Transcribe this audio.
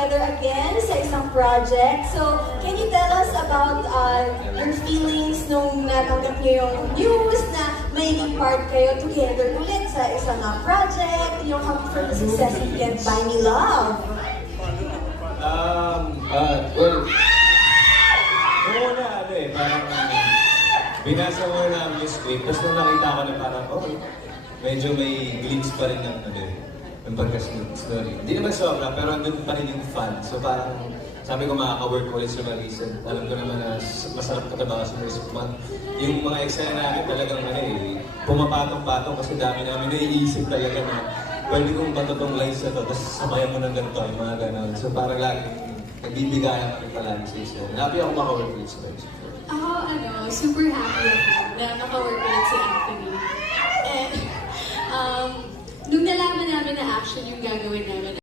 together again sa isang project. So, can you tell us about your feelings nung natanggap niyo yung news na may part kayo together ulit sa isang project, yung Come From The Success You Can't Buy Me Love? Well, noong una, parang binasa mo na ang newspaper, tapos nung nakita ko na parang, medyo may glimpse pa rin ng pagka-story. Hindi naman sobra, pero andun pa rin yung fun. So parang, sabi ko makaka-work ulit sa Marisa. Alam ko naman na masarap katabakan sa Marisa. Yung mga eksena namin talagang pumapatong-patong kasi dami namin naiisip talaga na pwede kong patotong lines na to, tapos samayan mo ng ganito, yung mga ganon. So parang lagi, nagbibigayan kami palagi sa isa. Happy ako maka-work ulit sa Marisa. Ako, super happy ako na naka-work ulit si Anthony. And, nung nalaman namin na action yung gagawin namin,